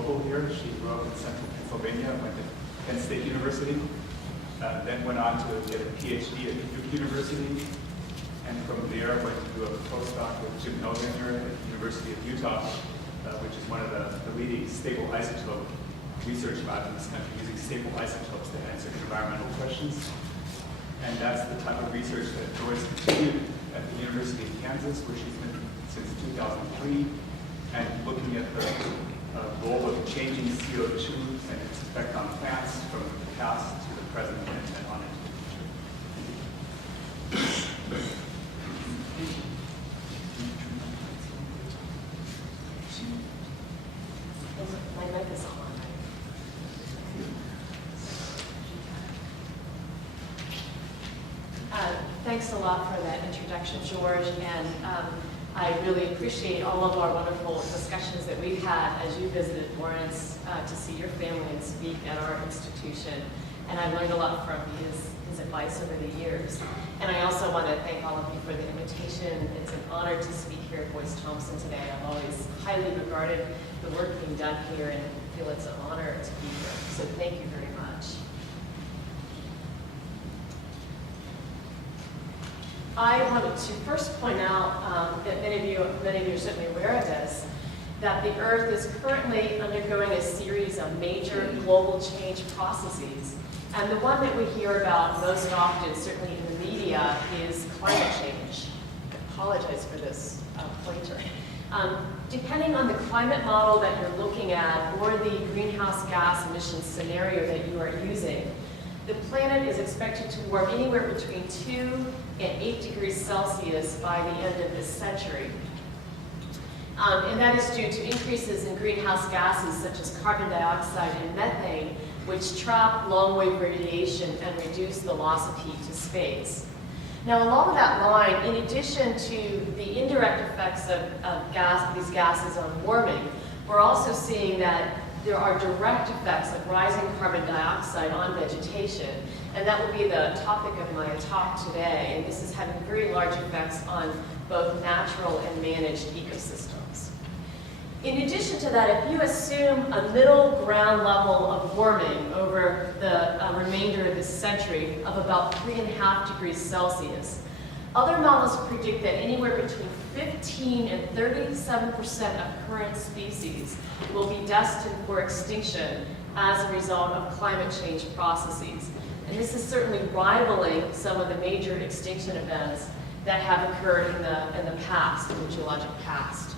local here. She grew up in central Pennsylvania, went to Penn State University, then went on to get a PhD at Duke University, and from there went to do a postdoc with Jim Elgin here at the University of Utah, which is one of the leading stable isotope research labs in this country, using stable isotopes to answer environmental questions. And that's the type of research that Boyce continued at the University of Kansas, where she's been since 2003, and looking at the role of changing CO2 and its effect on plants from the past to the present and on into the future. My mic is on. Thanks a lot for that introduction, George, and I really appreciate all of our wonderful discussions that we've had as you visited Lawrence to see your family and speak at our institution. And I learned a lot from his advice over the years. And I also want to thank all of you for the invitation. It's an honor to speak here at Boyce Thompson today. I've always highly regarded the work being done here and feel it's an honor to be here. So thank you very much. I wanted to first point out that many of you are certainly aware of this, that the Earth is currently undergoing a series of major global change processes. And the one that we hear about most often, certainly in the media, is climate change. I apologize for this pointer. Depending on the climate model that you're looking at or the greenhouse gas emissions scenario that you are using, the planet is expected to warm anywhere between 2 and 8 degrees Celsius by the end of this century. And that is due to increases in greenhouse gases such as carbon dioxide and methane, which trap long-wave radiation and reduce the loss of heat to space. Now, along that line, in addition to the indirect effects of these gases on warming, we're also seeing that there are direct effects of rising carbon dioxide on vegetation, and that will be the topic of my talk today. And this is having very large effects on both natural and managed ecosystems. In addition to that, if you assume a middle ground level of warming over the remainder of this century of about 3.5 degrees Celsius, other models predict that anywhere between 15 and 37% of current species will be destined for extinction as a result of climate change processes. And this is certainly rivaling some of the major extinction events that have occurred in the past, in the geologic past.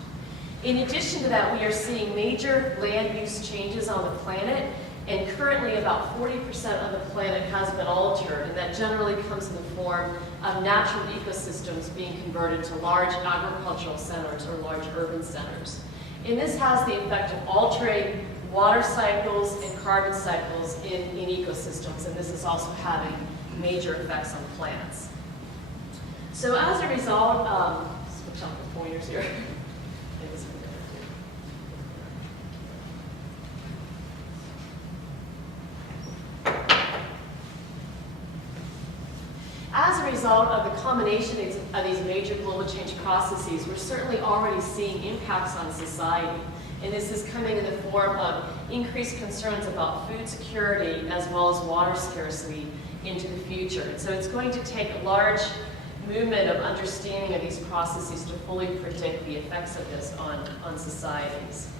In addition to that, we are seeing major land use changes on the planet, and currently about 40% of the planet has been altered, and that generally comes in the form of natural ecosystems being converted to large agricultural centers or large urban centers. And this has the effect of altering water cycles and carbon cycles in ecosystems, and this is also having major effects on plants. So as a result, switch on the pointers here. As a result of the combination of these major global change processes, we're certainly already seeing impacts on society. And this is coming in the form of increased concerns about food security as well as water scarcity into the future. And so it's going to take a large movement of understanding of these processes to fully predict the effects of this on societies.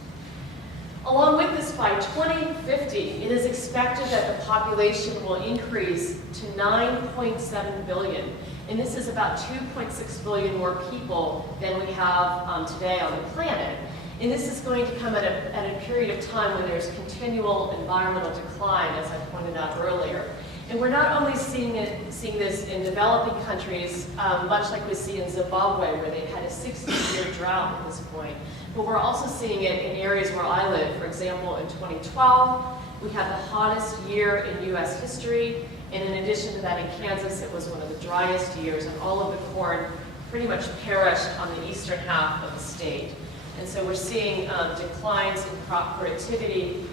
Along with this, by 2050, it is expected that the population will increase to 9.7 billion. And this is about 2.6 billion more people than we have today on the planet. And this is going to come at a period of time when there's continual environmental decline, as I pointed out earlier. And we're not only seeing this in developing countries, much like we see in Zimbabwe, where they've had a 60-year drought at this point, but we're also seeing it in areas where I live. For example, in 2012, we had the hottest year in U.S. history, and in addition to that, in Kansas, it was one of the driest years, and all of the corn pretty much perished on the eastern half of the state. And so we're seeing declines in crop productivity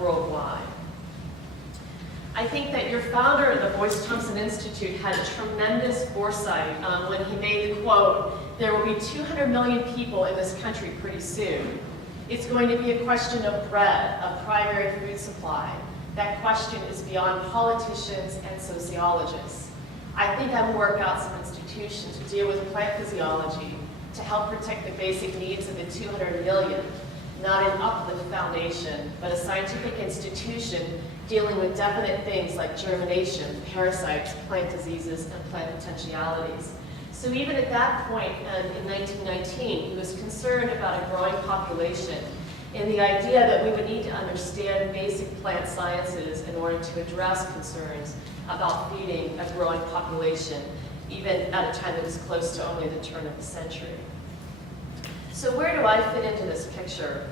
worldwide. I think that your founder of the Boyce Thompson Institute had a tremendous foresight when he made the quote, "There will be 200 million people in this country pretty soon." It's going to be a question of bread, of primary food supply. That question is beyond politicians and sociologists. I think I will work out some institutions to deal with plant physiology to help protect the basic needs of the 200 million, not an uplift foundation, but a scientific institution dealing with definite things like germination, parasites, plant diseases, and plant potentialities. So even at that point in 1919, he was concerned about a growing population and the idea that we would need to understand basic plant sciences in order to address concerns about feeding a growing population, even at a time that was close to only the turn of the century. So where do I fit into this picture?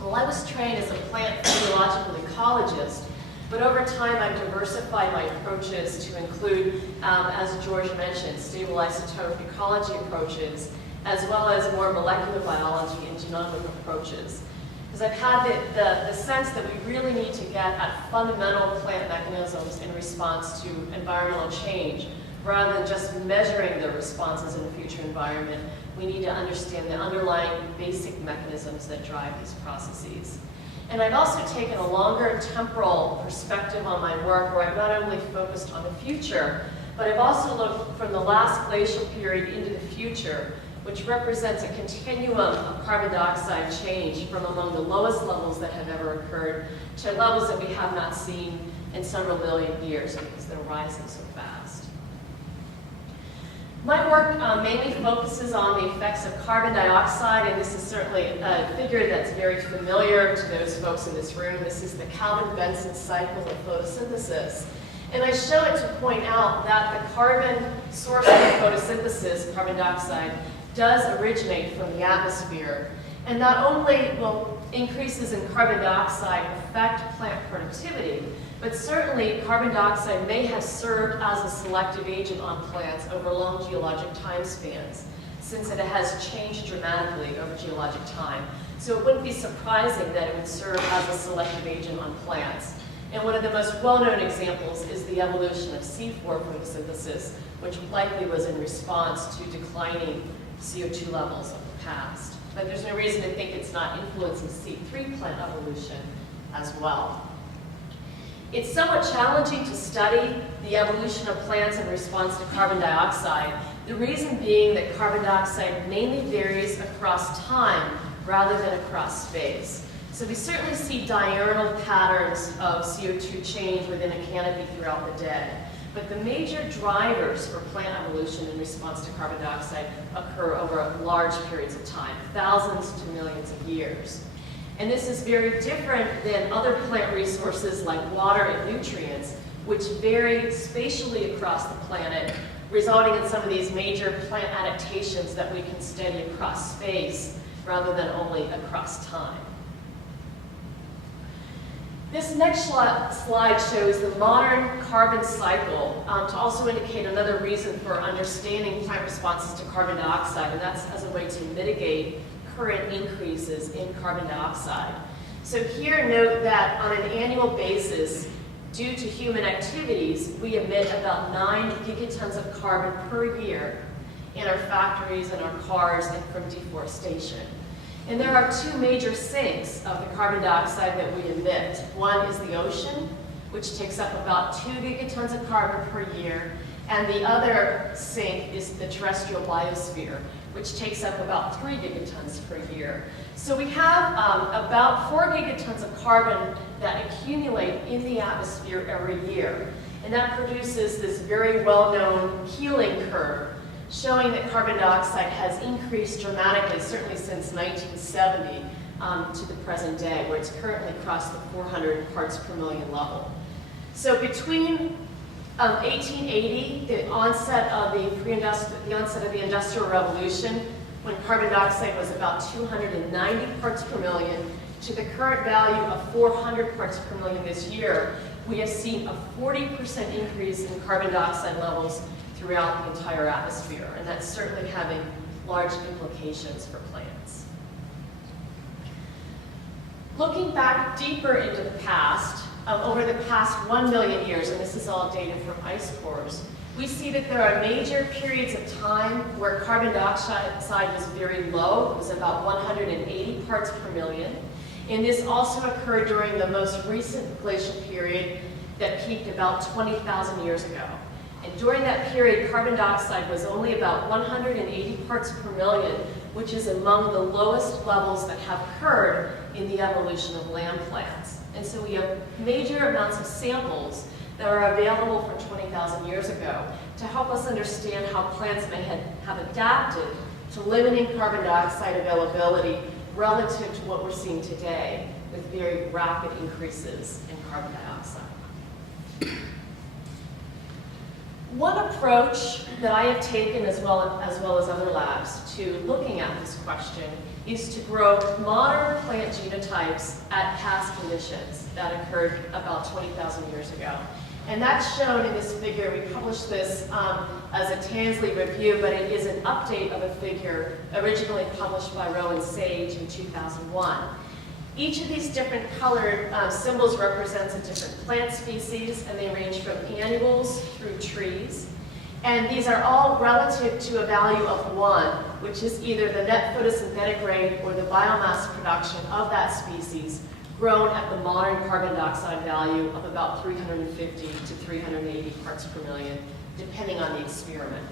Well, I was trained as a plant physiological ecologist, but over time I've diversified my approaches to include, as George mentioned, stable isotope ecology approaches, as well as more molecular biology and genomic approaches. Because I've had the sense that we really need to get at fundamental plant mechanisms in response to environmental change, rather than just measuring the responses in the future environment. We need to understand the underlying basic mechanisms that drive these processes. And I've also taken a longer temporal perspective on my work, where I've not only focused on the future, but I've also looked from the last glacial period into the future, which represents a continuum of carbon dioxide change from among the lowest levels that have ever occurred to levels that we have not seen in several million years, because they're rising so fast. My work mainly focuses on the effects of carbon dioxide, and this is certainly a figure that's very familiar to those folks in this room. This is the Calvin-Benson cycle of photosynthesis. And I show it to point out that the carbon source of photosynthesis, carbon dioxide, does originate from the atmosphere. And not only will increases in carbon dioxide affect plant productivity, but certainly carbon dioxide may have served as a selective agent on plants over long geologic time spans, since it has changed dramatically over geologic time. So it wouldn't be surprising that it would serve as a selective agent on plants. And one of the most well-known examples is the evolution of C4 photosynthesis, which likely was in response to declining CO2 levels of the past. But there's no reason to think it's not influencing C3 plant evolution as well. It's somewhat challenging to study the evolution of plants in response to carbon dioxide, the reason being that carbon dioxide mainly varies across time rather than across space. So we certainly see diurnal patterns of CO2 change within a canopy throughout the day. But the major drivers for plant evolution in response to carbon dioxide occur over large periods of time, thousands to millions of years. And this is very different than other plant resources like water and nutrients, which vary spatially across the planet, resulting in some of these major plant adaptations that we can study across space rather than only across time. This next slide shows the modern carbon cycle to also indicate another reason for understanding plant responses to carbon dioxide, and that's as a way to mitigate current increases in carbon dioxide. So here note that on an annual basis, due to human activities, we emit about 9 gigatons of carbon per year in our factories and our cars and from deforestation. And there are two major sinks of the carbon dioxide that we emit. One is the ocean, which takes up about 2 gigatons of carbon per year, and the other sink is the terrestrial biosphere, which takes up about 3 gigatons per year. So we have about 4 gigatons of carbon that accumulate in the atmosphere every year. And that produces this very well-known healing curve, showing that carbon dioxide has increased dramatically, certainly since 1970 to the present day, where it's currently crossed the 400 parts per million level. So between 1880, the onset of the Industrial Revolution, when carbon dioxide was about 290 parts per million, to the current value of 400 parts per million this year, we have seen a 40% increase in carbon dioxide levels throughout the entire atmosphere, and that's certainly having large implications for plants. Looking back deeper into the past, over the past 1 million years, and this is all data from ice cores, we see that there are major periods of time where carbon dioxide was very low. It was about 180 parts per million. And this also occurred during the most recent glacial period that peaked about 20,000 years ago. And during that period, carbon dioxide was only about 180 parts per million, which is among the lowest levels that have occurred in the evolution of land plants. And so we have major amounts of samples that are available from 20,000 years ago to help us understand how plants may have adapted to limiting carbon dioxide availability relative to what we're seeing today with very rapid increases in carbon dioxide. One approach that I have taken as well as other labs to looking at this question is to grow modern plant genotypes at past conditions that occurred about 20,000 years ago. And that's shown in this figure. We published this as a Tansley review, but it is an update of a figure originally published by Rowan Sage in 2001. Each of these different colored symbols represents a different plant species, and they range from annuals through trees. And these are all relative to a value of 1, which is either the net photosynthetic rate or the biomass production of that species, grown at the modern carbon dioxide value of about 350 to 380 parts per million, depending on the experiment.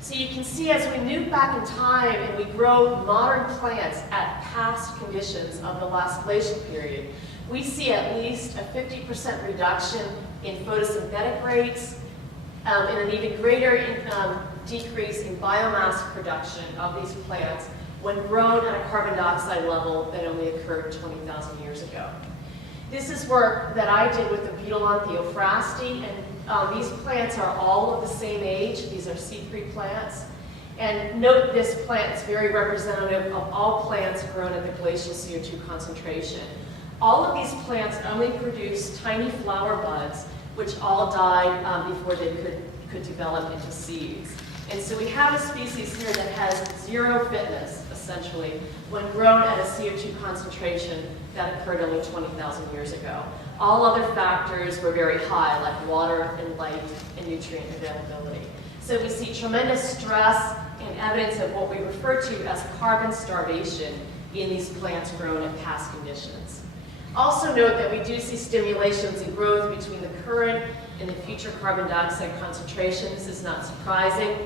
So you can see as we move back in time and we grow modern plants at past conditions of the last glacial period, we see at least a 50% reduction in photosynthetic rates and an even greater decrease in biomass production of these plants when grown at a carbon dioxide level that only occurred 20,000 years ago. This is work that I did with the Butyllon theophrasti, and these plants are all of the same age. These are C3 plants. And note this plant is very representative of all plants grown at the glacial CO2 concentration. All of these plants only produce tiny flower buds, which all died before they could develop into seeds. And so we have a species here that has zero fitness, essentially, when grown at a CO2 concentration that occurred only 20,000 years ago. All other factors were very high, like water and light and nutrient availability. So we see tremendous stress and evidence of what we refer to as carbon starvation in these plants grown at past conditions. Also note that we do see stimulations in growth between the current and the future carbon dioxide concentrations. This is not surprising.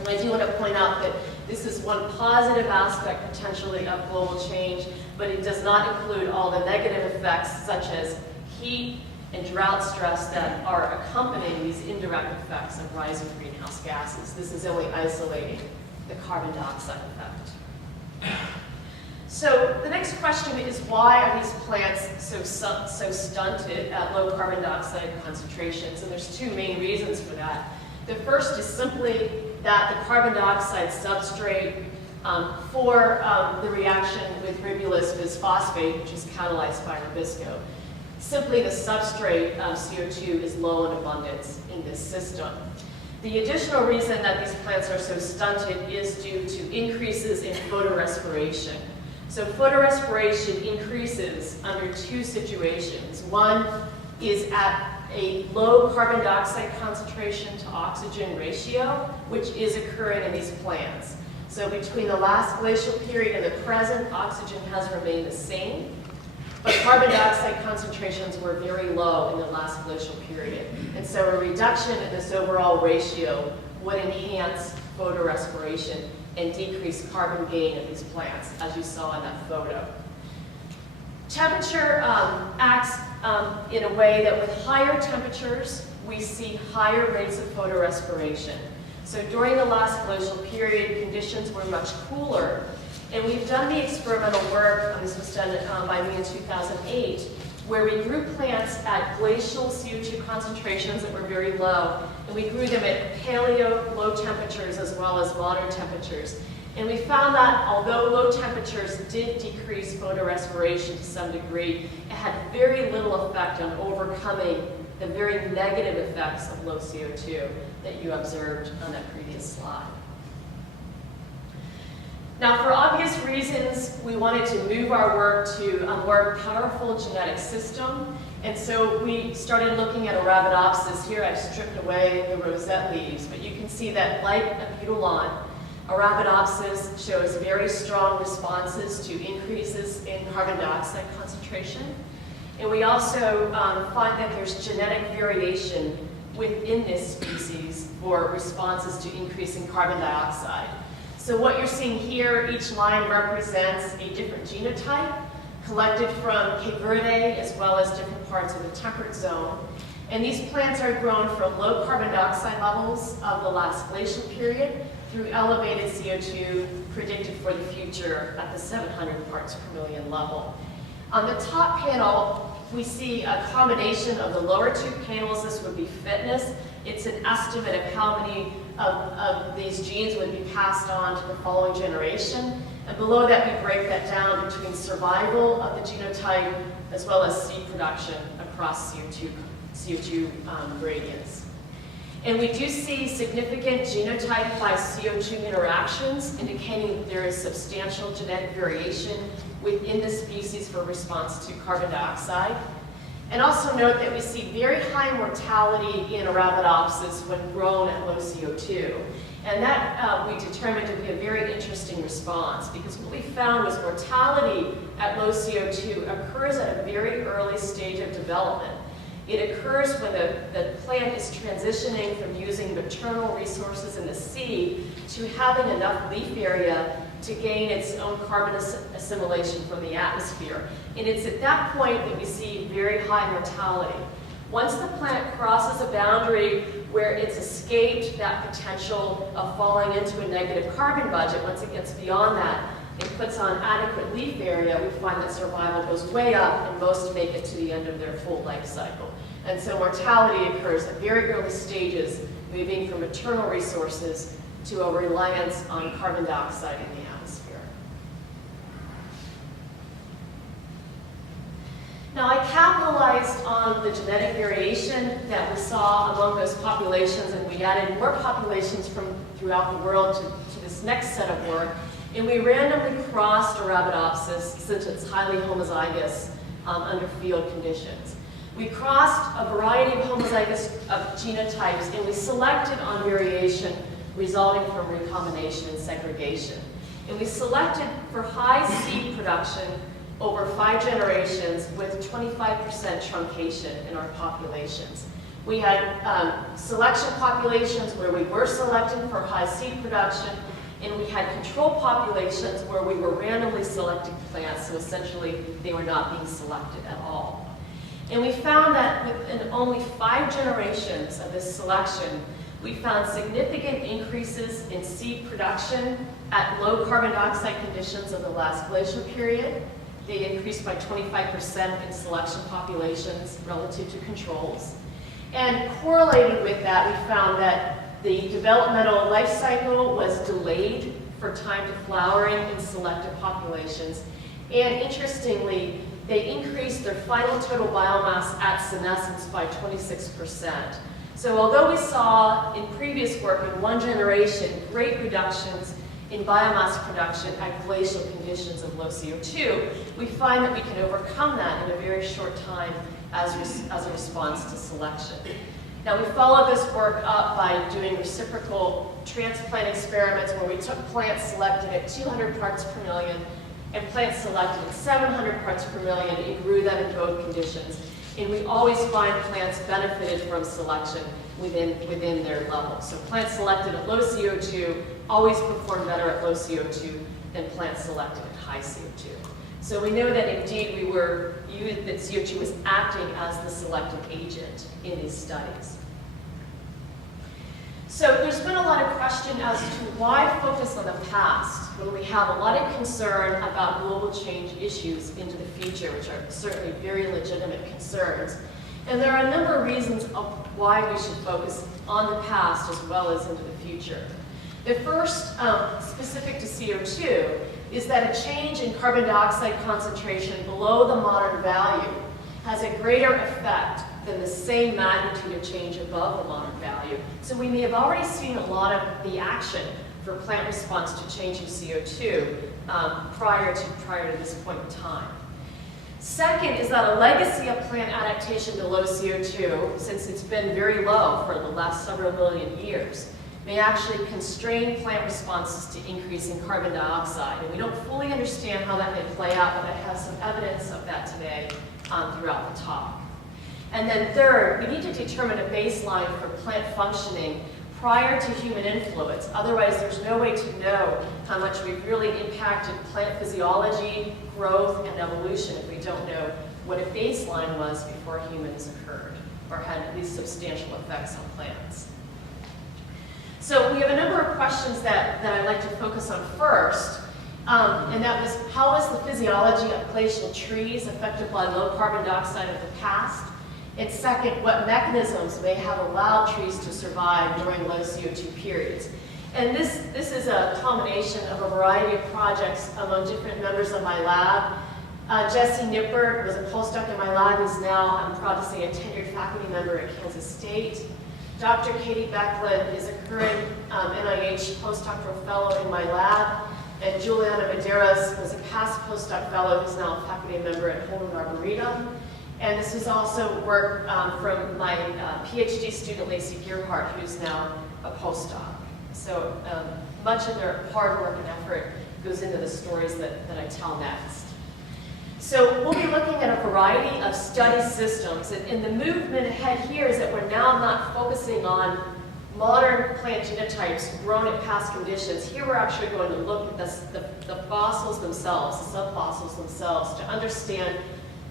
And I do want to point out that this is one positive aspect potentially of global change, but it does not include all the negative effects such as heat and drought stress that are accompanying these indirect effects of rising greenhouse gases. This is only isolating the carbon dioxide effect. So the next question is, why are these plants so stunted at low carbon dioxide concentrations? And there's two main reasons for that. The first is simply that the carbon dioxide substrate for the reaction with ribulose bisphosphate, which is catalyzed by Rubisco, simply the substrate CO2 is low in abundance in this system. The additional reason that these plants are so stunted is due to increases in photorespiration. So photorespiration increases under two situations. One is at a low carbon dioxide concentration to oxygen ratio, which is occurring in these plants. So between the last glacial period and the present, oxygen has remained the same, but carbon dioxide concentrations were very low in the last glacial period. And so a reduction in this overall ratio would enhance photorespiration and decrease carbon gain of these plants, as you saw in that photo. Temperature acts in a way that with higher temperatures, we see higher rates of photorespiration. So during the last glacial period, conditions were much cooler, and we've done the experimental work, this was done by me in 2008, where we grew plants at glacial CO2 concentrations that were very low, and we grew them at paleo low temperatures as well as modern temperatures. And we found that although low temperatures did decrease photorespiration to some degree, it had very little effect on overcoming the very negative effects of low CO2 that you observed on that previous slide. Now, for obvious reasons, we wanted to move our work to a more powerful genetic system, And so we started looking at Arabidopsis. Here I've stripped away the rosette leaves, but you can see that like Abutilon, Arabidopsis shows very strong responses to increases in carbon dioxide concentration. And we also find that there's genetic variation within this species for responses to increasing carbon dioxide. So what you're seeing here, each line represents a different genotype collected from Cape Verde as well as different parts of the temperate zone. And these plants are grown from low carbon dioxide levels of the last glacial period through elevated CO2 predicted for the future at the 700 parts per million level. On the top panel, we see a combination of the lower two panels. This would be fitness. It's an estimate of how many of these genes would be passed on to the following generation. And below that, we break that down between survival of the genotype as well as seed production across CO2 gradients. And we do see significant genotype by CO2 interactions, indicating that there is substantial genetic variation within the species for response to carbon dioxide. And also note that we see very high mortality in Arabidopsis when grown at low CO2. And that we determined to be a very interesting response, because what we found was mortality at low CO2 occurs at a very early stage of development. It occurs when the plant is transitioning from using maternal resources in the seed to having enough leaf area to gain its own carbon assimilation from the atmosphere. And it's at that point that we see very high mortality. Once the plant crosses a boundary where it's escaped that potential of falling into a negative carbon budget, once it gets beyond that, it puts on adequate leaf area, we find that survival goes way up and most make it to the end of their full life cycle. And so mortality occurs at very early stages, moving from maternal resources to a reliance on carbon dioxide in the atmosphere. Now, I capitalized on the genetic variation that we saw among those populations, and we added more populations from throughout the world to this next set of work. And we randomly crossed Arabidopsis, since it's highly homozygous under field conditions. We crossed a variety of homozygous genotypes, and we selected on variation resulting from recombination and segregation. And we selected for high seed production over 5 generations with 25% truncation in our populations. We had selection populations where we were selecting for high seed production, and we had control populations where we were randomly selecting plants, so essentially they were not being selected at all. And we found that within only 5 generations of this selection, we found significant increases in seed production at low carbon dioxide conditions of the last glacial period. They increased by 25% in selection populations relative to controls. And correlated with that, we found that the developmental life cycle was delayed for time to flowering in selected populations. And interestingly, they increased their final total biomass at senescence by 26%. So although we saw in previous work in 1 generation great reductions in biomass production at glacial conditions of low CO2, we find that we can overcome that in a very short time as a response to selection. Now, we followed this work up by doing reciprocal transplant experiments where we took plants selected at 200 parts per million and plants selected at 700 parts per million and grew them in both conditions. And we always find plants benefited from selection within their level. So plants selected at low CO2 always perform better at low CO2 than plants selected at high CO2. So we know that indeed that CO2 was acting as the selective agent in these studies. So there's been a lot of question as to why focus on the past when we have a lot of concern about global change issues into the future, which are certainly very legitimate concerns. And there are a number of reasons of why we should focus on the past as well as into the future. The first, specific to CO2, is that a change in carbon dioxide concentration below the modern value has a greater effect than the same magnitude of change above the modern value. So we may have already seen a lot of the action for plant response to changing CO2 prior to this point in time. Second is that a legacy of plant adaptation to low CO2, since it's been very low for the last several million years, may actually constrain plant responses to increasing carbon dioxide. And we don't fully understand how that may play out, but I have some evidence of that today throughout the talk. And then third, we need to determine a baseline for plant functioning prior to human influence. Otherwise, there's no way to know how much we've really impacted plant physiology, growth, and evolution if we don't know what a baseline was before humans occurred or had at least substantial effects on plants. So we have a number of questions that I'd like to focus on first, and that was, how is the physiology of glacial trees affected by low carbon dioxide of the past? And second, what mechanisms may have allowed trees to survive during low CO2 periods? And this is a combination of a variety of projects among different members of my lab. Jesse Nippert was a postdoc in my lab. He's now, I'm proud to say, a tenured faculty member at Kansas State. Dr. Katie Becklin is a current NIH postdoctoral fellow in my lab. And Juliana Medeiros was a past postdoc fellow who's now a faculty member at Holman Arboretum. And this is also work from my PhD student, Lacey Gearhart, who's now a postdoc. So much of their hard work and effort goes into the stories that I tell next. So we'll be looking at a variety of study systems. And the movement ahead here is that we're now not focusing on modern plant genotypes grown in past conditions. Here we're actually going to look at the fossils themselves, the subfossils themselves, to understand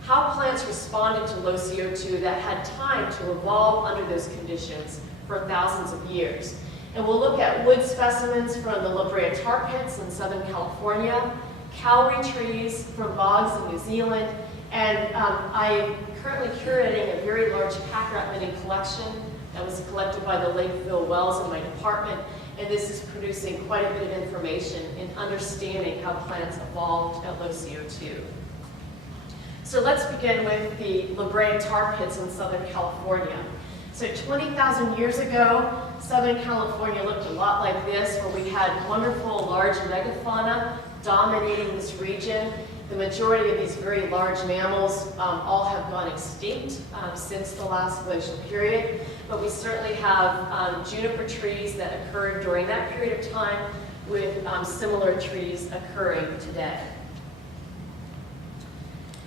how plants responded to low CO2 that had time to evolve under those conditions for thousands of years. And we'll look at wood specimens from the La Brea tar pits in Southern California, kauri trees from bogs in New Zealand, and I'm currently curating a very large pack rat knitting collection that was collected by the Lakeville Wells in my department, and this is producing quite a bit of information in understanding how plants evolved at low CO2. So let's begin with the La Brea tar pits in Southern California. So 20,000 years ago, Southern California looked a lot like this, where we had wonderful large megafauna dominating this region. The majority of these very large mammals all have gone extinct since the last glacial period, but we certainly have juniper trees that occurred during that period of time with similar trees occurring today.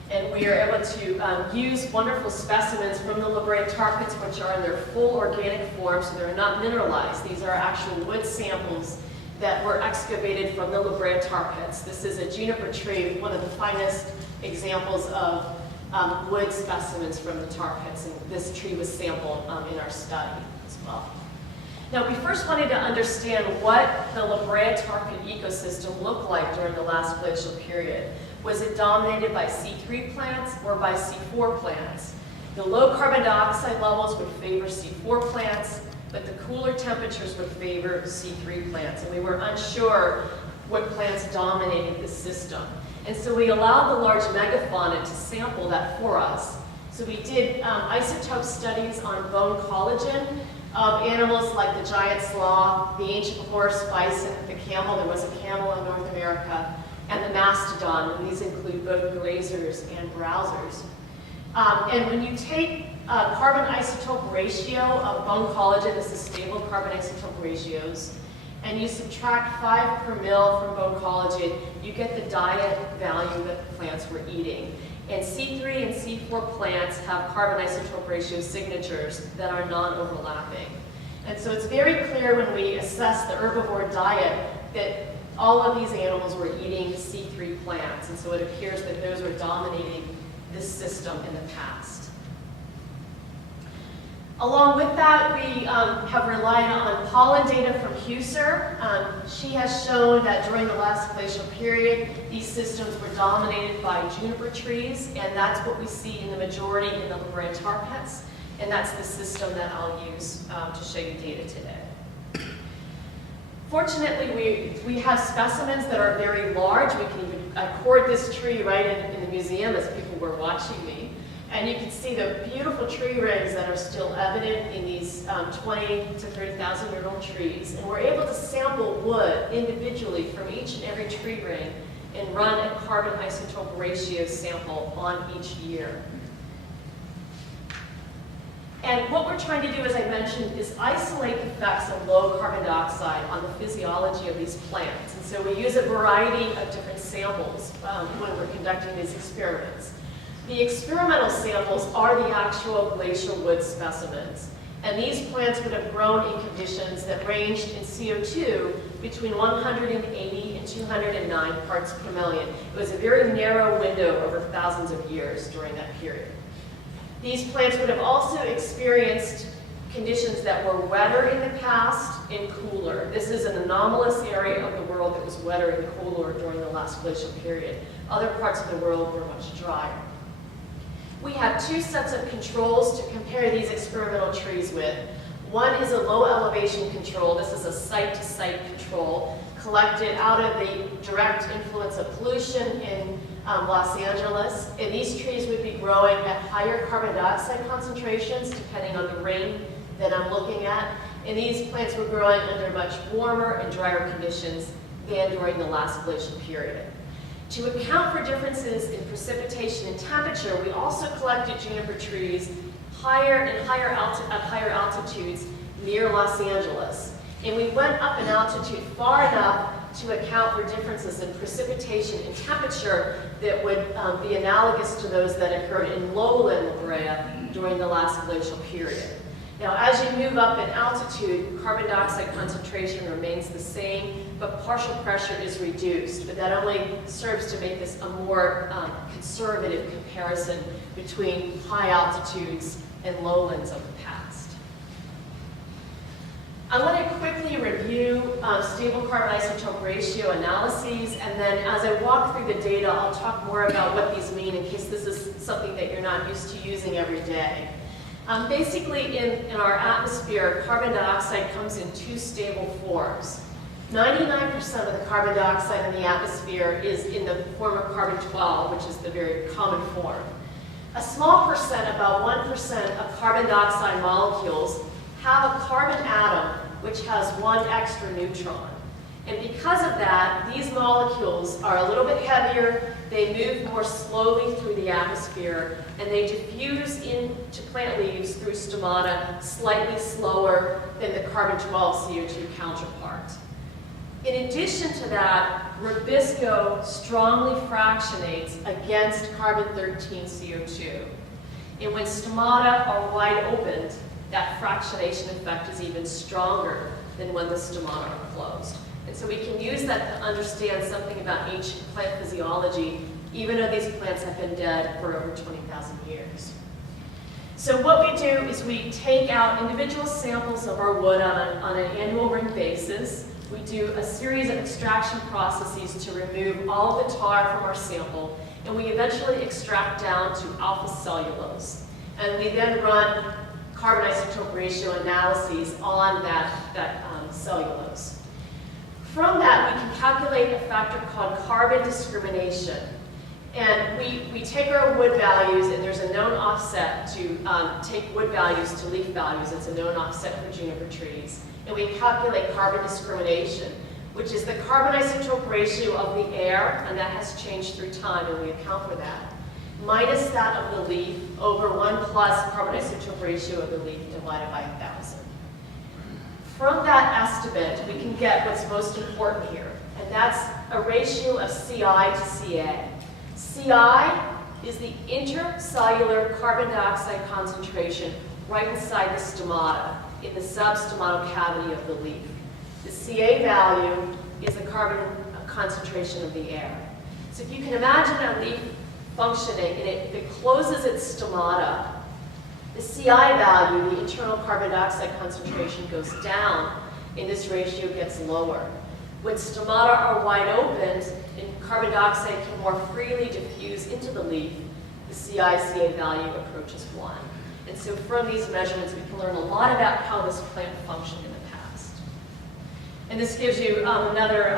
And we are able to use wonderful specimens from the La Brea tar pits, which are in their full organic form, so they're not mineralized. These are actual wood samples that were excavated from the La Brea tar pits. This is a juniper tree, one of the finest examples of wood specimens from the tar pits, and this tree was sampled in our study as well. Now, we first wanted to understand what the La Brea tar pit ecosystem looked like during the last glacial period. Was it dominated by C3 plants or by C4 plants? The low carbon dioxide levels would favor C4 plants, but the cooler temperatures would favor C3 plants, and we were unsure what plants dominated the system. And so we allowed the large megafauna to sample that for us. So we did isotope studies on bone collagen of animals like the giant sloth, the ancient horse, bison, the camel. There was a camel in North America, and the mastodon, and these include both grazers and browsers. And when you take carbon isotope ratio of bone collagen, this is stable carbon isotope ratios, and you subtract 5 per mil from bone collagen, you get the diet value that the plants were eating. And C3 and C4 plants have carbon isotope ratio signatures that are non-overlapping. And so it's very clear when we assess the herbivore diet that all of these animals were eating C3 plants, and so it appears that those were dominating this system in the past. Along with that, we have relied on pollen data from Husser. She has shown that during the last glacial period, these systems were dominated by juniper trees, and that's what we see in the majority in the La Brea tar pits, and that's the system that I'll use to show you data today. Fortunately, we have specimens that are very large. We can even record this tree right in the museum as people were watching me. And you can see the beautiful tree rings that are still evident in these 20 to 30,000 year old trees. And we're able to sample wood individually from each and every tree ring and run a carbon isotope ratio sample on each year. And what we're trying to do, as I mentioned, is isolate the effects of low carbon dioxide on the physiology of these plants. And so we use a variety of different samples when we're conducting these experiments. The experimental samples are the actual glacial wood specimens. And these plants would have grown in conditions that ranged in CO2 between 180 and 209 parts per million. It was a very narrow window over thousands of years during that period. These plants would have also experienced conditions that were wetter in the past and cooler. This is an anomalous area of the world that was wetter and cooler during the last glacial period. Other parts of the world were much drier. We have two sets of controls to compare these experimental trees with. One is a low elevation control. This is a site-to-site control collected out of the direct influence of pollution in Los Angeles. And these trees would be growing at higher carbon dioxide concentrations depending on the rain that I'm looking at. And these plants were growing under much warmer and drier conditions than during the last glacial period. To account for differences in precipitation and temperature, we also collected juniper trees at higher altitudes near Los Angeles. And we went up in altitude far enough to account for differences in precipitation and temperature that would be analogous to those that occurred in lowland La Brea during the last glacial period. Now, as you move up in altitude, carbon dioxide concentration remains the same, but partial pressure is reduced. But that only serves to make this a more conservative comparison between high altitudes and lowlands of the past. I want to quickly review stable carbon isotope ratio analyses, and then as I walk through the data, I'll talk more about what these mean in case this is something that you're not used to using every day. Basically, in our atmosphere, carbon dioxide comes in two stable forms. 99% of the carbon dioxide in the atmosphere is in the form of carbon-12, which is the very common form. A small percent, about 1% of carbon dioxide molecules have a carbon atom which has one extra neutron. And because of that, these molecules are a little bit heavier, they move more slowly through the atmosphere, and they diffuse into plant leaves through stomata slightly slower than the carbon-12 CO2 counterpart. In addition to that, rubisco strongly fractionates against carbon-13 CO2. And when stomata are wide opened, that fractionation effect is even stronger than when the stomata are closed. And so we can use that to understand something about ancient plant physiology, even though these plants have been dead for over 20,000 years. So what we do is we take out individual samples of our wood on an annual ring basis. We do a series of extraction processes to remove all the tar from our sample, and we eventually extract down to alpha cellulose. And we then run carbon isotope ratio analyses on that cellulose. From that, we can calculate a factor called carbon discrimination. And we take our wood values, and there's a known offset to take wood values to leaf values. It's a known offset for juniper trees. And we calculate carbon discrimination, which is the carbon isotope ratio of the air, and that has changed through time, and we account for that, minus that of the leaf over 1 plus carbon isotope ratio of the leaf divided by 1,000. From that estimate, we can get what's most important here, and that's a ratio of CI to CA. CI is the intercellular carbon dioxide concentration right inside the stomata, in the substomatal cavity of the leaf. The CA value is the carbon concentration of the air. So if you can imagine a leaf functioning and it closes its stomata, the CI value, the internal carbon dioxide concentration, goes down and this ratio gets lower. When stomata are wide open and carbon dioxide can more freely diffuse into the leaf, the CI-CA value approaches 1. And so from these measurements, we can learn a lot about how this plant functioned in the past. And this gives you another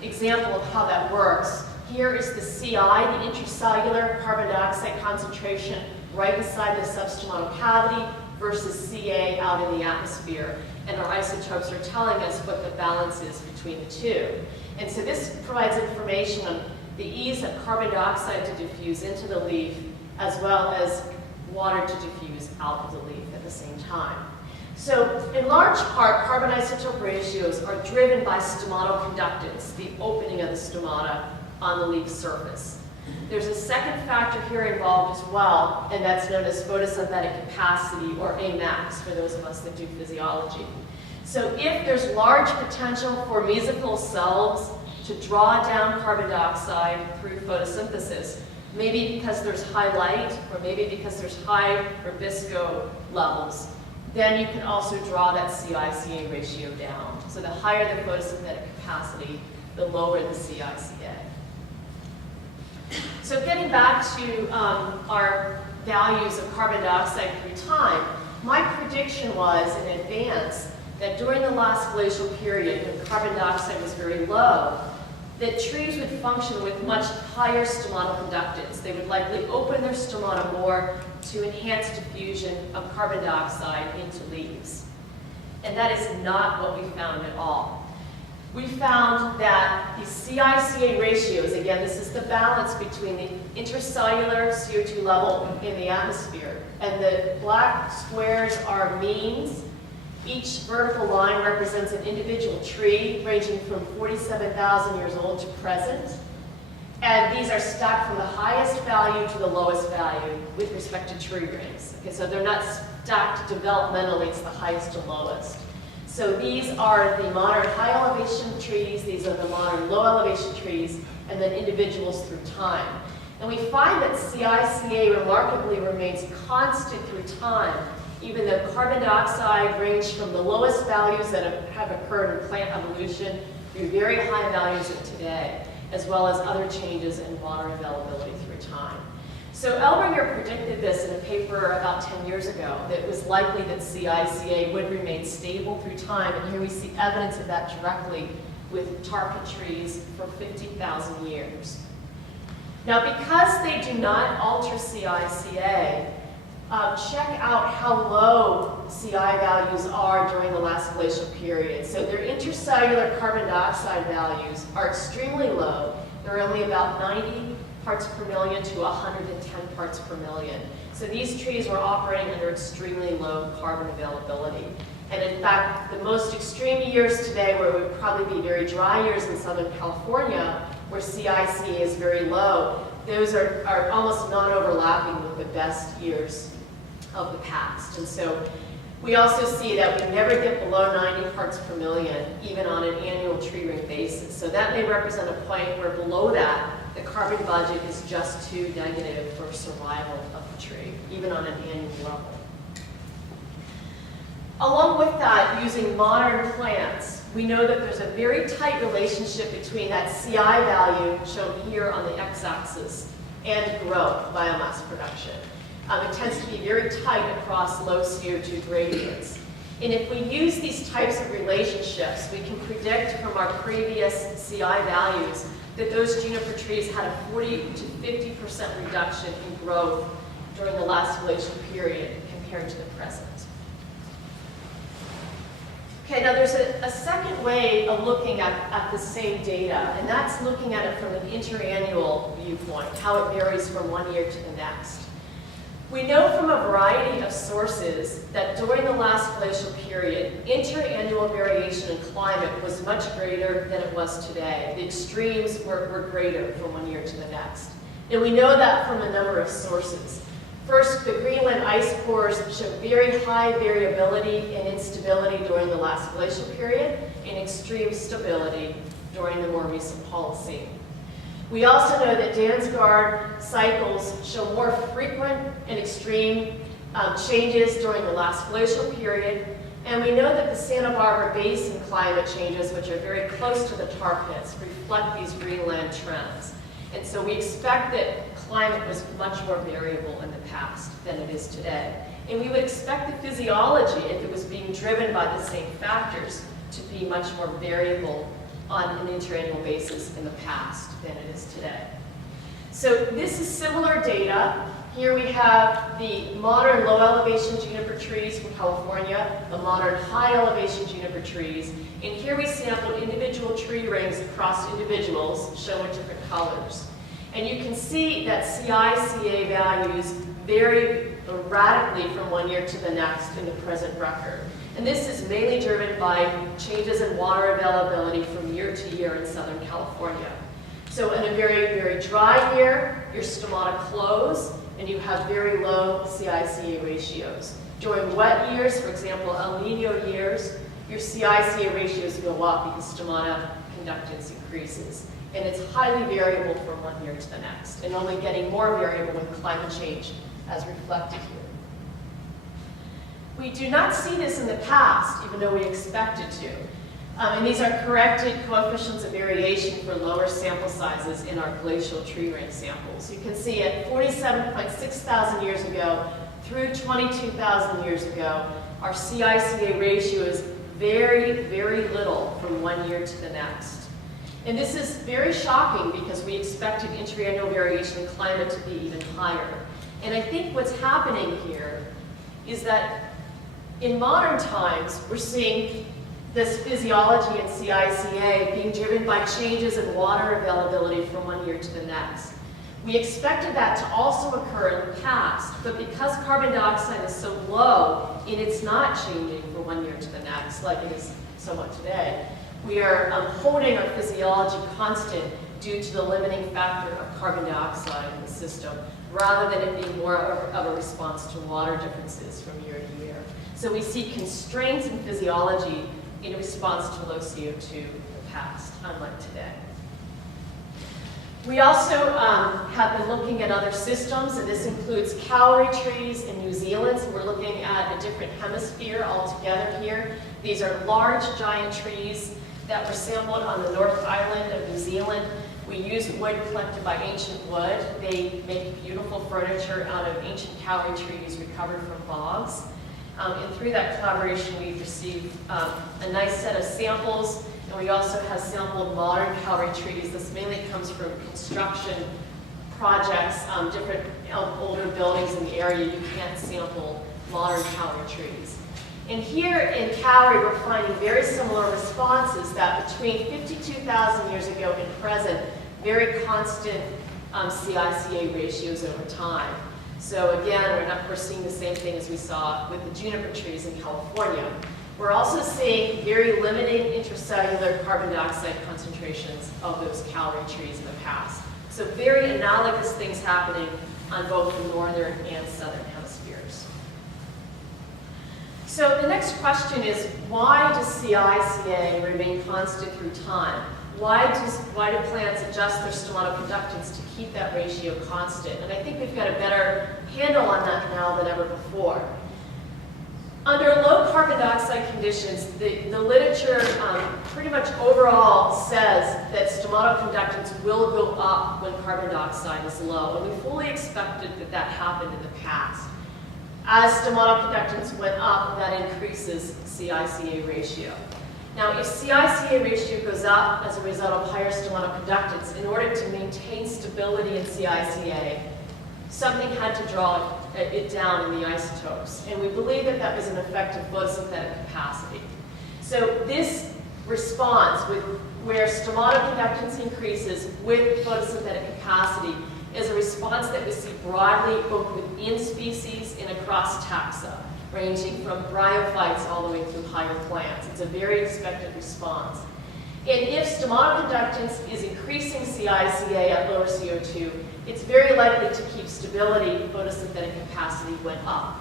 example of how that works. Here is the CI, the intracellular carbon dioxide concentration right inside the substomatal cavity versus CA out in the atmosphere. And our isotopes are telling us what the balance is between the two. And so this provides information on the ease of carbon dioxide to diffuse into the leaf, as well as water to diffuse out of the leaf at the same time. So in large part, carbon isotope ratios are driven by stomatoconductance, the opening of the stomata on the leaf surface. There's a second factor here involved as well, and that's known as photosynthetic capacity, or Amax, for those of us that do physiology. So if there's large potential for mesophyll cells to draw down carbon dioxide through photosynthesis, maybe because there's high light, or maybe because there's high rubisco levels, then you can also draw that CI-CA ratio down. So the higher the photosynthetic capacity, the lower the CI-CA. So getting back to our values of carbon dioxide through time, my prediction was in advance that during the last glacial period, when carbon dioxide was very low, that trees would function with much higher stomatoconductance. They would likely open their stomata more to enhance diffusion of carbon dioxide into leaves. And that is not what we found at all. We found that the CI-CA ratios, again, this is the balance between the intercellular CO2 level in the atmosphere, and the black squares are means. Each vertical line represents an individual tree ranging from 47,000 years old to present. And these are stacked from the highest value to the lowest value with respect to tree rings. Okay, so they're not stacked developmentally, it's the highest to lowest. So these are the modern high elevation trees, these are the modern low elevation trees, and then individuals through time. And we find that CI-CA remarkably remains constant through time, even though carbon dioxide ranged from the lowest values that have occurred in plant evolution through very high values of today, as well as other changes in water availability through time. So Elringer predicted this in a paper about 10 years ago, that it was likely that CI-CA would remain stable through time, and here we see evidence of that directly with tar pit trees for 50,000 years. Now, because they do not alter CI-CA, check out how low CI values are during the last glacial period. So their intercellular carbon dioxide values are extremely low. They're only about 90 parts per million to 110 parts per million. So these trees were operating under extremely low carbon availability. And in fact, the most extreme years today, where it would probably be very dry years in Southern California, where CI-CA is very low, those are almost non-overlapping with the best years of the past. And so we also see that we never get below 90 parts per million, even on an annual tree ring basis. So that may represent a point where below that, the carbon budget is just too negative for survival of the tree, even on an annual level. Along with that, using modern plants, we know that there's a very tight relationship between that CI value shown here on the x-axis and growth, biomass production. It tends to be very tight across low CO2 gradients. And if we use these types of relationships, we can predict from our previous CI values that those juniper trees had a 40 to 50% reduction in growth during the last glacial period compared to the present. Okay, now there's a second way of looking at the same data, and that's looking at it from an interannual viewpoint, how it varies from one year to the next. We know from a variety of sources that during the last glacial period, interannual variation in climate was much greater than it was today. The extremes were greater from one year to the next. And we know that from a number of sources. First, the Greenland ice cores show very high variability and instability during the last glacial period, and extreme stability during the more recent Holocene. We also know that Dansgaard cycles show more frequent and extreme changes during the last glacial period, and we know that the Santa Barbara Basin climate changes, which are very close to the tar pits, reflect these Greenland trends. And so we expect that climate was much more variable in the past than it is today. And we would expect the physiology, if it was being driven by the same factors, to be much more variable on an interannual basis in the past than it is today. So this is similar data. Here we have the modern low elevation juniper trees from California, the modern high elevation juniper trees, and here we sampled individual tree rings across individuals shown in different colors. And you can see that CI/CA values vary radically from one year to the next in the present record. And this is mainly driven by changes in water availability from year to year in Southern California. So in a very, very dry year, your stomata close, and you have very low CI/CA ratios. During wet years, for example, El Nino years, your CI/CA ratios go up because stomata conductance increases. And it's highly variable from one year to the next, and only getting more variable with climate change as reflected here. We do not see this in the past, even though we expected to. And these are corrected coefficients of variation for lower sample sizes in our glacial tree ring samples. You can see at 47.6 thousand years ago through 22,000 years ago, our CI/CA ratio is very, very little from one year to the next. And this is very shocking because we expected intriennial variation in climate to be even higher. And I think what's happening here is that in modern times, we're seeing this physiology in CI/CA being driven by changes in water availability from one year to the next. We expected that to also occur in the past, but because carbon dioxide is so low and it's not changing from one year to the next, like it is somewhat today, we are holding our physiology constant due to the limiting factor of carbon dioxide in the system, rather than it being more of a response to water differences from year to year. So we see constraints in physiology in response to low CO2 in the past, unlike today. We also have been looking at other systems, and this includes calorie trees in New Zealand. So we're looking at a different hemisphere altogether here. These are large, giant trees that were sampled on the North Island of New Zealand. We use wood collected by ancient wood. They make beautiful furniture out of ancient kauri trees recovered from bogs. And through that collaboration, we've received a nice set of samples, and we also have sampled modern kauri trees. This mainly comes from construction projects, different older buildings in the area. You can't sample modern kauri trees. And here in kauri, we're finding very similar responses that between 52,000 years ago and present, very constant CI/CA ratios over time. So again, we're seeing the same thing as we saw with the juniper trees in California. We're also seeing very limiting intracellular carbon dioxide concentrations of those kauri trees in the past. So very analogous things happening on both the northern and southern hemispheres. So the next question is, why does CI/CA remain constant through time? Why do plants adjust their stomatoconductance to keep that ratio constant? And I think we've got a better handle on that now than ever before. Under low carbon dioxide conditions, the literature pretty much overall says that stomatoconductance will go up when carbon dioxide is low, and we fully expected that that happened in the past. As stomatoconductance went up, that increases CI/CA ratio. Now, if CI/CA ratio goes up as a result of higher stomatoconductance, in order to maintain stability in CI/CA, something had to draw it down in the isotopes. And we believe that that was an effect of photosynthetic capacity. So this response where stomatoconductance increases with photosynthetic capacity is a response that we see broadly both within species and across taxa, ranging from bryophytes all the way through higher plants. It's a very expected response. And if stomatoconductance is increasing CI/CA at lower CO2, it's very likely to keep stability. Photosynthetic capacity went up.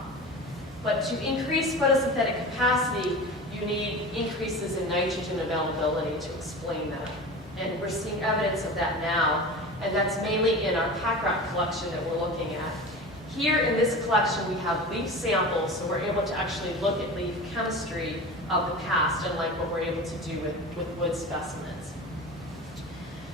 But to increase photosynthetic capacity, you need increases in nitrogen availability to explain that. And we're seeing evidence of that now, and that's mainly in our pack rat collection that we're looking at. Here in this collection, we have leaf samples, so we're able to actually look at leaf chemistry of the past, unlike what we're able to do with wood specimens.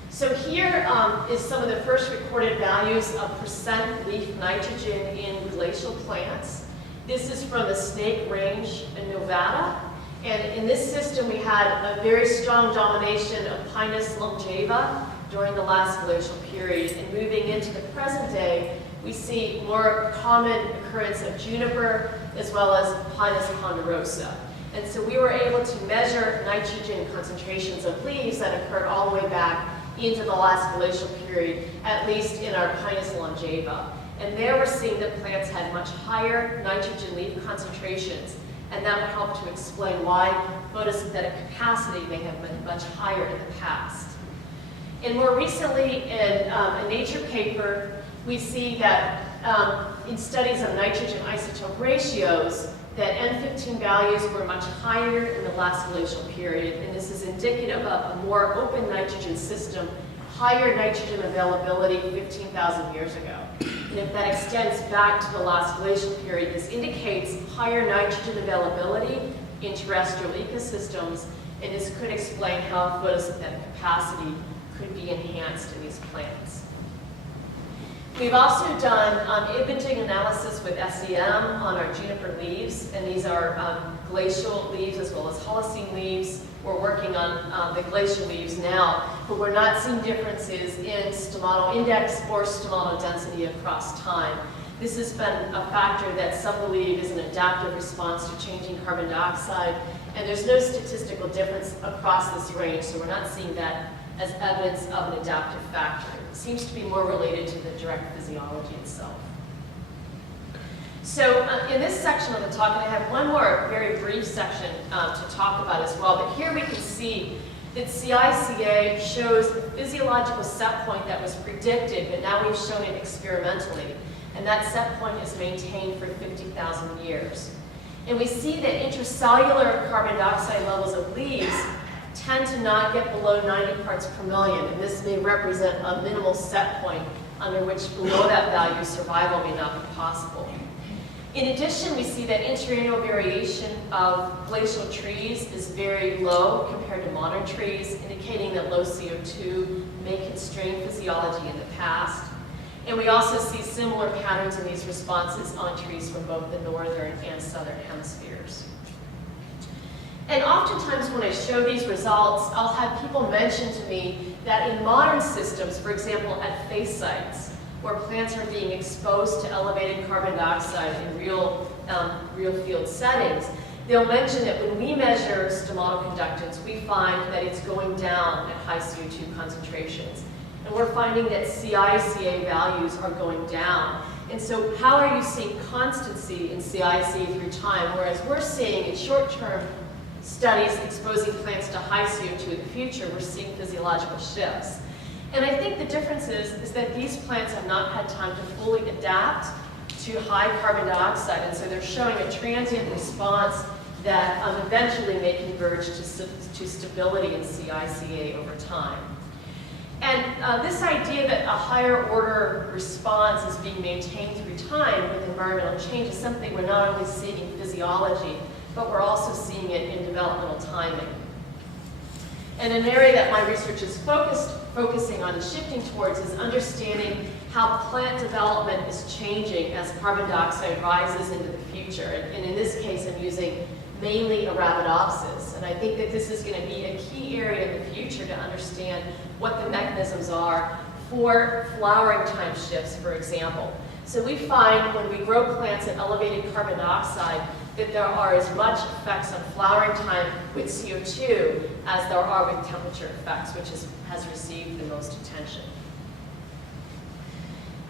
So here is some of the first recorded values of percent leaf nitrogen in glacial plants. This is from the Snake Range in Nevada. And in this system, we had a very strong domination of Pinus longeva during the last glacial period. And moving into the present day, we see more common occurrence of juniper as well as Pinus ponderosa. And so we were able to measure nitrogen concentrations of leaves that occurred all the way back into the last glacial period, at least in our Pinus longeva. And there we're seeing that plants had much higher nitrogen leaf concentrations, and that would help to explain why photosynthetic capacity may have been much higher in the past. And more recently, in a Nature paper, we see that in studies of nitrogen isotope ratios, that N15 values were much higher in the last glacial period, and this is indicative of a more open nitrogen system, higher nitrogen availability 15,000 years ago. And if that extends back to the last glacial period, this indicates higher nitrogen availability in terrestrial ecosystems, and this could explain how photosynthetic capacity could be enhanced in these plants. We've also done imaging analysis with SEM on our juniper leaves, and these are glacial leaves as well as Holocene leaves. We're working on the glacial leaves now, but we're not seeing differences in stomatal index or stomatal density across time. This has been a factor that some believe is an adaptive response to changing carbon dioxide, and there's no statistical difference across this range, so we're not seeing that as evidence of an adaptive factor. It seems to be more related to the direct physiology itself. So in this section of the talk, and I have one more very brief section to talk about as well, but here we can see that CICA shows the physiological set point that was predicted, but now we've shown it experimentally. And that set point is maintained for 50,000 years. And we see that intracellular carbon dioxide levels of leaves tend to not get below 90 parts per million, and this may represent a minimal set point under which below that value survival may not be possible. In addition, we see that interannual variation of glacial trees is very low compared to modern trees, indicating that low CO2 may constrain physiology in the past. And we also see similar patterns in these responses on trees from both the northern and southern hemispheres. And oftentimes when I show these results, I'll have people mention to me that in modern systems, for example at face sites, where plants are being exposed to elevated carbon dioxide in real field settings, they'll mention that when we measure stomatal conductance, we find that it's going down at high CO2 concentrations. And we're finding that CICA values are going down. And so how are you seeing constancy in CICA through time, whereas we're seeing in short-term studies exposing plants to high CO2 in the future, we're seeing physiological shifts. And I think the difference is that these plants have not had time to fully adapt to high carbon dioxide, and so they're showing a transient response that eventually may converge to stability in CICA over time. And this idea that a higher order response is being maintained through time with environmental change is something we're not only seeing in physiology, but we're also seeing it in developmental timing. And an area that my research is focusing on and shifting towards is understanding how plant development is changing as carbon dioxide rises into the future. And in this case, I'm using mainly Arabidopsis. And I think that this is going to be a key area in the future to understand what the mechanisms are for flowering time shifts, for example. So we find when we grow plants at elevated carbon dioxide that there are as much effects on flowering time with CO2 as there are with temperature effects, which has received the most attention.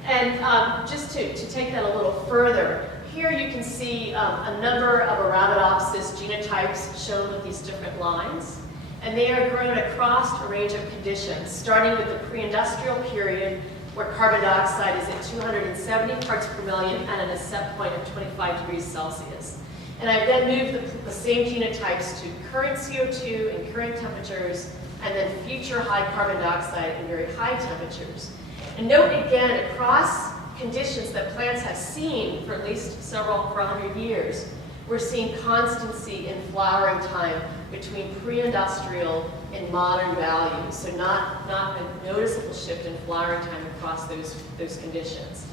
And just to take that a little further, here you can see a number of Arabidopsis genotypes shown with these different lines. And they are grown across a range of conditions, starting with the pre-industrial period, where carbon dioxide is at 270 parts per million and at a set point of 25 degrees Celsius. And I've then moved the same genotypes to current CO2 and current temperatures, and then future high carbon dioxide and very high temperatures. And note again, across conditions that plants have seen for at least for 100 years, we're seeing constancy in flowering time between pre-industrial and modern values. So not a noticeable shift in flowering time across those conditions.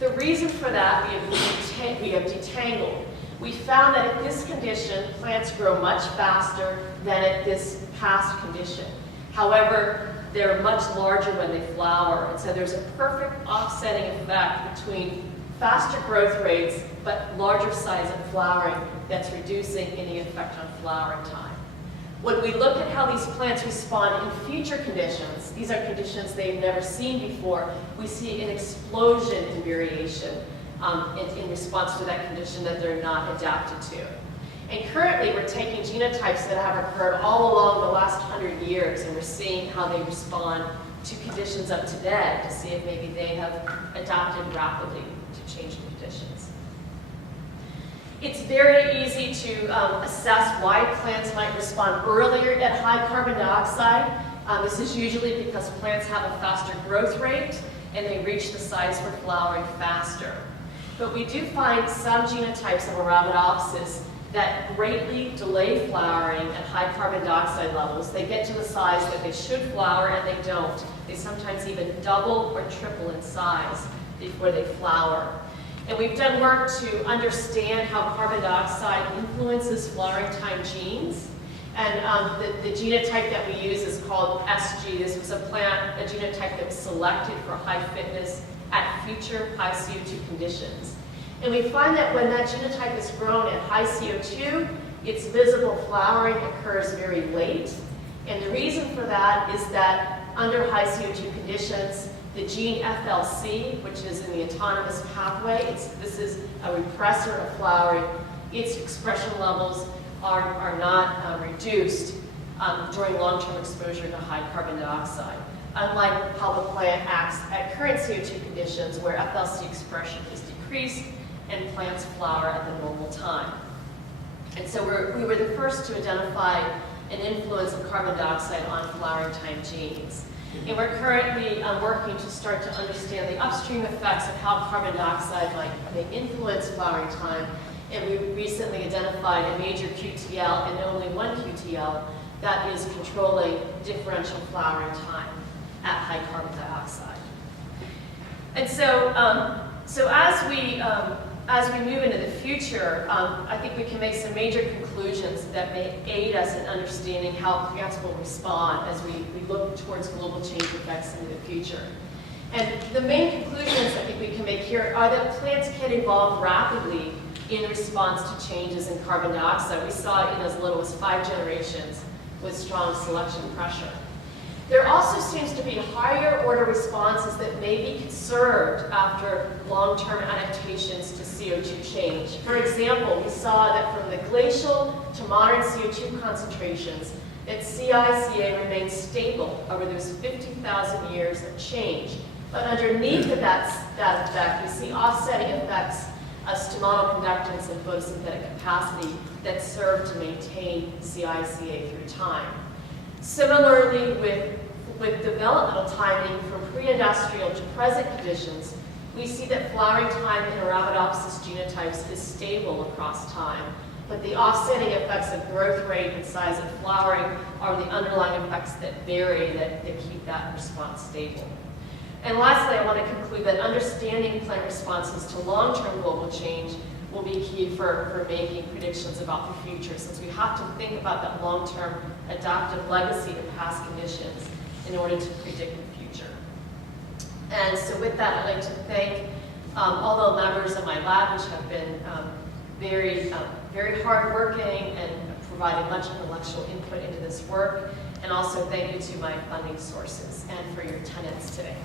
The reason for that we have detangled. We found that at this condition, plants grow much faster than at this past condition. However, they're much larger when they flower, and so there's a perfect offsetting effect between faster growth rates but larger size of flowering that's reducing any effect on flowering time. When we look at how these plants respond in future conditions, these are conditions they've never seen before, we see an explosion in variation in response to that condition that they're not adapted to. And currently, we're taking genotypes that have occurred all along the last 100 years, and we're seeing how they respond to conditions of today to see if maybe they have adapted rapidly to changing conditions. It's very easy to assess why plants might respond earlier at high carbon dioxide. This is usually because plants have a faster growth rate and they reach the size for flowering faster. But we do find some genotypes of Arabidopsis that greatly delay flowering at high carbon dioxide levels. They get to the size that they should flower and they don't. They sometimes even double or triple in size before they flower. And we've done work to understand how carbon dioxide influences flowering time genes. And the genotype that we use is called SG. This was a genotype that was selected for high fitness at future high CO2 conditions. And we find that when that genotype is grown at high CO2, its visible flowering occurs very late. And the reason for that is that under high CO2 conditions, the gene FLC, which is in the autonomous pathway, this is a repressor of flowering, its expression levels are not reduced during long-term exposure to high carbon dioxide, unlike how the plant acts at current CO2 conditions where FLC expression is decreased and plants flower at the normal time. And so we were the first to identify an influence of carbon dioxide on flowering time genes. And we're currently working to start to understand the upstream effects of how carbon dioxide may influence flowering time. And we recently identified a major QTL and only one QTL that is controlling differential flowering time at high carbon dioxide. And so, as we move into the future, I think we can make some major conclusions that may aid us in understanding how plants will respond as we look towards global change effects into the future. And the main conclusions I think we can make here are that plants can evolve rapidly in response to changes in carbon dioxide. We saw it in as little as 5 generations with strong selection pressure. There also seems to be higher order responses that may be conserved after long-term adaptations to CO2 change. For example, we saw that from the glacial to modern CO2 concentrations, that CI/CA remains stable over those 50,000 years of change. But underneath of that effect, we see offsetting effects of stomatal conductance and photosynthetic capacity that serve to maintain CI/CA through time. Similarly, with developmental timing from pre-industrial to present conditions, we see that flowering time in Arabidopsis genotypes is stable across time, but the offsetting effects of growth rate and size of flowering are the underlying effects that vary that keep that response stable. And lastly, I want to conclude that understanding plant responses to long-term global change will be key for making predictions about the future, since we have to think about that long-term adaptive legacy to past conditions in order to predict the future. And so with that, I'd like to thank all the members of my lab, which have been very hardworking and provided much intellectual input into this work. And also thank you to my funding sources and for your attendance today.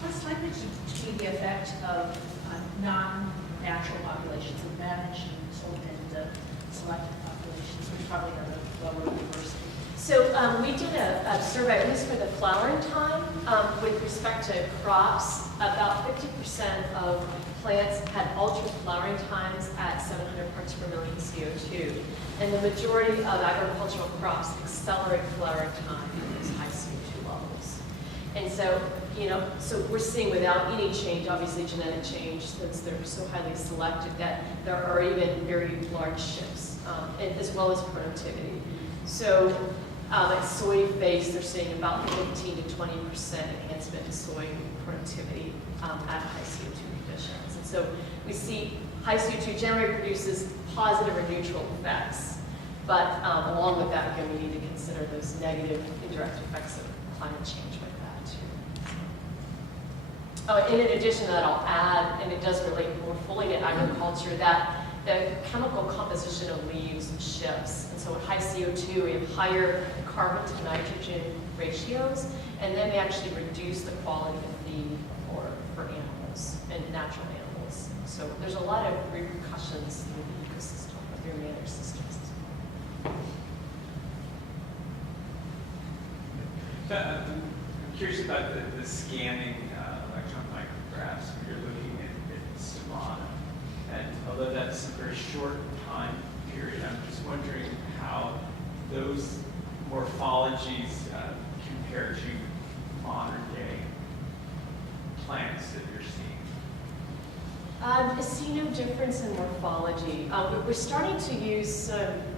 What's likely to be the effect of non-natural populations of managed and selected populations, which probably have a lower diversity? So we did a survey, at least for the flowering time, with respect to crops. About 50% of plants had altered flowering times at 700 parts per million CO2. And the majority of agricultural crops accelerate flowering time at those high CO2 levels. And so, so we're seeing without any change, obviously genetic change, since they're so highly selected, that there are even very large shifts, as well as productivity. So at soy phase, they're seeing about 15 to 20% enhancement to soy productivity at high CO2 conditions. And so we see high CO2 generally produces positive or neutral effects. But along with that, again, we need to consider those negative indirect effects of climate change with that too. Oh, and in addition to that, I'll add, and it does relate more fully to agriculture, that the chemical composition of leaves shifts. And so with high CO2, we have higher carbon to nitrogen ratios, and then they actually reduce the quality of feed for animals and natural animals. So there's a lot of repercussions in the ecosystem, of your managed systems as well. I'm curious about the scanning electron micrographs when you're looking at stomata. And although that's a very short time period, I'm just wondering how those morphologies compare to modern day plants that you're seeing. I see no difference in morphology. We're starting to use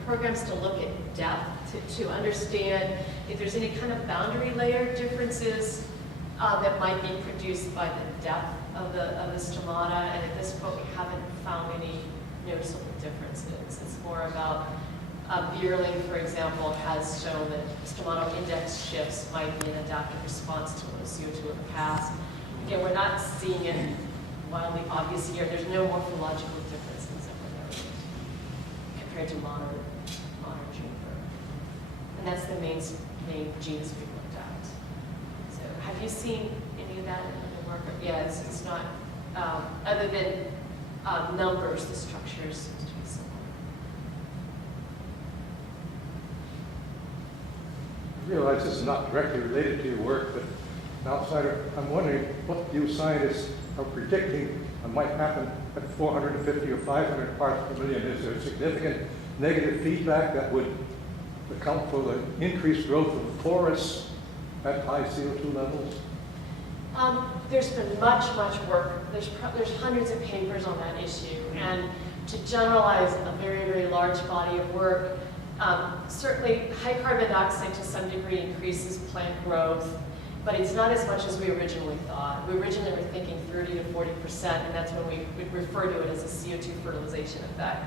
programs to look at depth, to understand if there's any kind of boundary layer differences that might be produced by the depth of the stomata. And at this point, we haven't found any noticeable differences. It's more about Beerling, for example, has shown that stomatal index shifts might be an adaptive response to low CO2 in the past. Again, we're not seeing it wildly obvious here. There's no morphological differences that we're noting compared to modern juniper. And that's the main genus we've looked at. So have you seen any of that in the work? Yeah, it's not, other than numbers, the structures seem to be similar. I realize this is not directly related to your work, but an outsider, I'm wondering what you scientists are predicting might happen at 450 or 500 parts per million. Is there significant negative feedback that would account for the increased growth of forests at high CO2 levels? There's been much work. There's hundreds of papers on that issue. And to generalize a very, very large body of work, certainly high carbon dioxide to some degree increases plant growth, but it's not as much as we originally thought. We originally were thinking 30 to 40%, and that's when we would refer to it as a CO2 fertilization effect.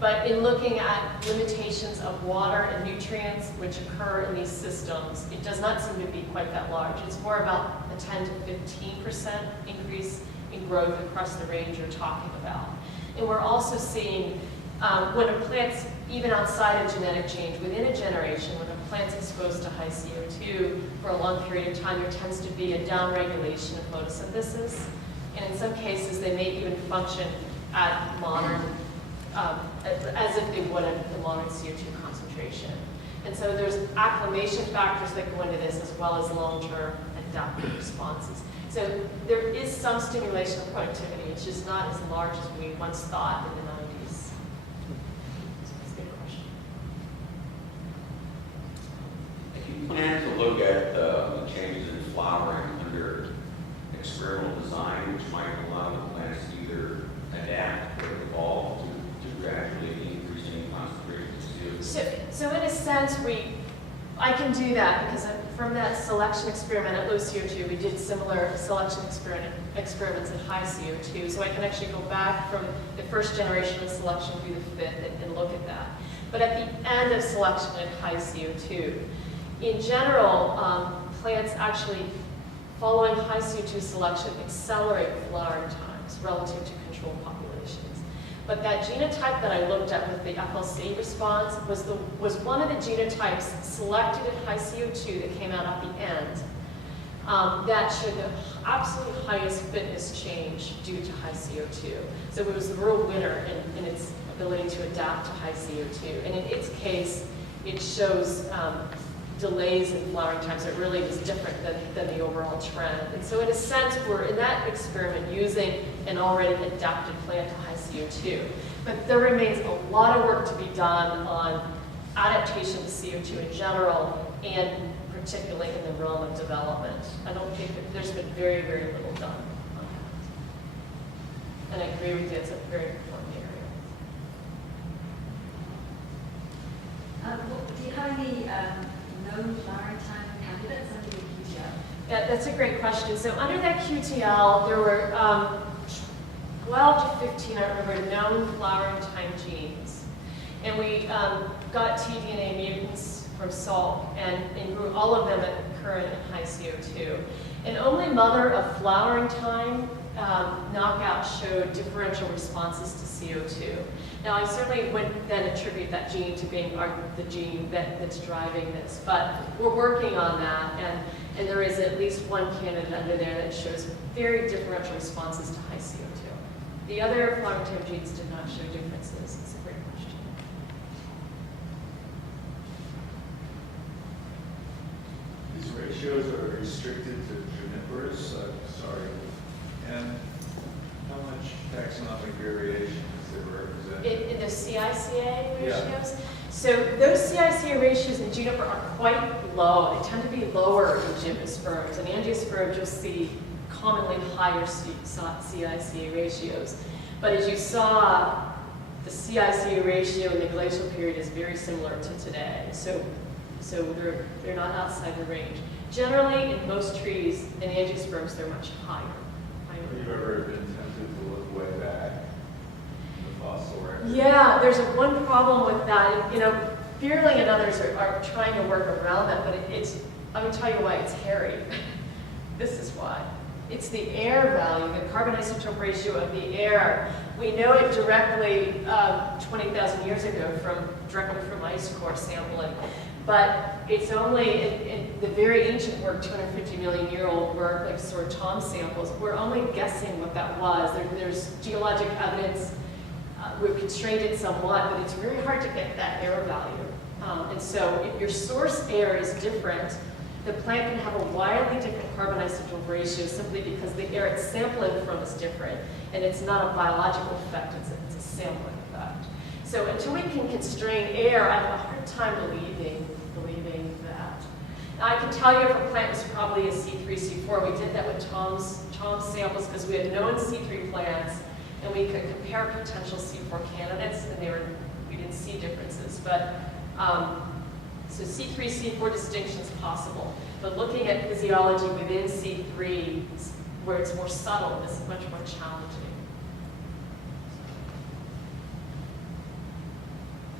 But in looking at limitations of water and nutrients which occur in these systems, it does not seem to be quite that large. It's more about a 10 to 15% increase in growth across the range you're talking about. And we're also seeing when a plant's, even outside of genetic change, within a generation, when a plant's exposed to high CO2 for a long period of time, there tends to be a downregulation of photosynthesis. And in some cases, they may even function at modern, as if they would at the modern CO2 concentration. And so there's acclimation factors that go into this, as well as long-term adaptive responses. So there is some stimulation of productivity. It's just not as large as we once thought in the 90s. So that's a good question. Do you plan to look at the changes in flowering under experimental design, which might allow the plants to either adapt or evolve to gradually increasing concentrations of CO2? So in a sense, I can do that because from that selection experiment at low CO2, we did similar selection experiments at high CO2. So I can actually go back from the first generation of selection through the fifth and look at that. But at the end of selection at high CO2, in general, plants actually, following high CO2 selection, accelerate flowering times relative to control populations. But that genotype that I looked at with the FLC response was one of the genotypes selected at high CO2 that came out at the end that showed the absolute highest fitness change due to high CO2. So it was the real winner in its ability to adapt to high CO2. And in its case, it shows delays in flowering times that really was different than the overall trend. And so in a sense, we're in that experiment using an already adapted plant to high CO2. But there remains a lot of work to be done on adaptation to CO2 in general, and particularly in the realm of development. I don't think that there's been very, very little done on that. And I agree with you, it's a very important area. Do you have any known flowering time candidates under the QTL? Yeah, that's a great question. So under that QTL, there were 12 to 15, I remember, known flowering time genes. And we got tDNA mutants from salt and grew all of them at current and high CO2. And only mother of flowering time knockout showed differential responses to CO2. Now, I certainly wouldn't then attribute that gene to being the gene that's driving this, but we're working on that, and there is at least one candidate under there that shows very differential responses to high CO2. The other flowering time genes did not show differences. It's a great question. These ratios are restricted to junipers, sorry. And how much taxonomic variation is there represented? In the CICA ratios? Yeah. So those CICA ratios in juniper are quite low. They tend to be lower in gymnosperms. In angiosperms, you'll see commonly higher CICA ratios. But as you saw, the CICA ratio in the glacial period is very similar to today. So they're not outside the range. Generally, in most trees, in angiosperms, they're much higher. Have you ever been tempted to look way back in the fossil record? Yeah, there's one problem with that. You know, Fearling and others are trying to work around that, but I'm going to tell you why it's hairy. This is why. It's the air value, the carbon isotope ratio of the air. We know it directly 20,000 years ago directly from ice core sampling. But it's only in the very ancient work, 250 million year old work, like sort of Tom samples, we're only guessing what that was. There's geologic evidence. We've constrained it somewhat, but it's very hard to get that air value. And so if your source air is different, the plant can have a wildly different carbon isotope ratio simply because the air it's sampling from is different. And it's not a biological effect, it's a sampling effect. So until we can constrain air, I have a hard time believing that. Now, I can tell you if a plant was probably a C3, C4. We did that with Tom's samples because we had known C3 plants, and we could compare potential C4 candidates, and we didn't see differences. But so C3, C4 distinction is possible, but looking at physiology within C3, where it's more subtle, is much more challenging.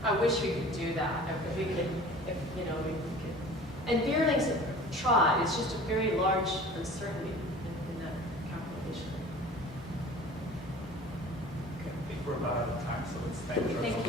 I wish we could do that. If we could. And Fearlings have tried. It's just a very large uncertainty in that calculation. Okay, I think we're about out of time, so let's thank you. Thank you.